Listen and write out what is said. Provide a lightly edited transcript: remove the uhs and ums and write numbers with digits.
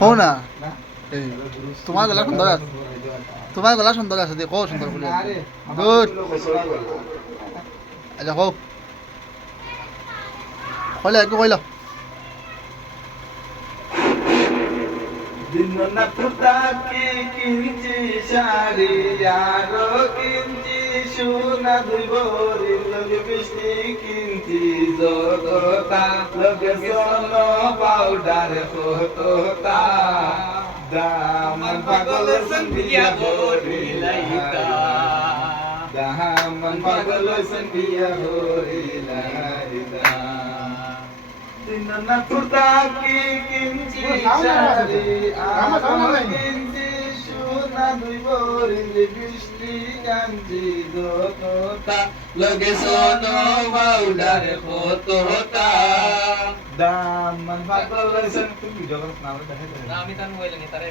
হো না এই তোমার গলা সুন্দর আছে তোমার গলা সুন্দর আছে দেখো সুন্দর করে গুড আচ্ছা হো কইলা একটু কইলা দিন না ফুটাকে কিনছি শাড়ি আরো কিনছি সোনা দুই ভরি লগে বৃষ্টি কিনছি যতটা লগে সোন পাউডার কতটা দামান পাগল সন্ধিয়া ভরি লাইতা দামান পাগল সন্ধিয়া ভরি লাইতা দিন না ফুটাকে কিনছি শাড়ি আরো কিনছি সোনা দুই ভরি বৃষ্টি কাঞ্জি যতটা লগে সোন পাউডার কতটা দামান পাগল তুমি ভিডিও করছ না আমি তার মোবাইলে নিয়ে তারে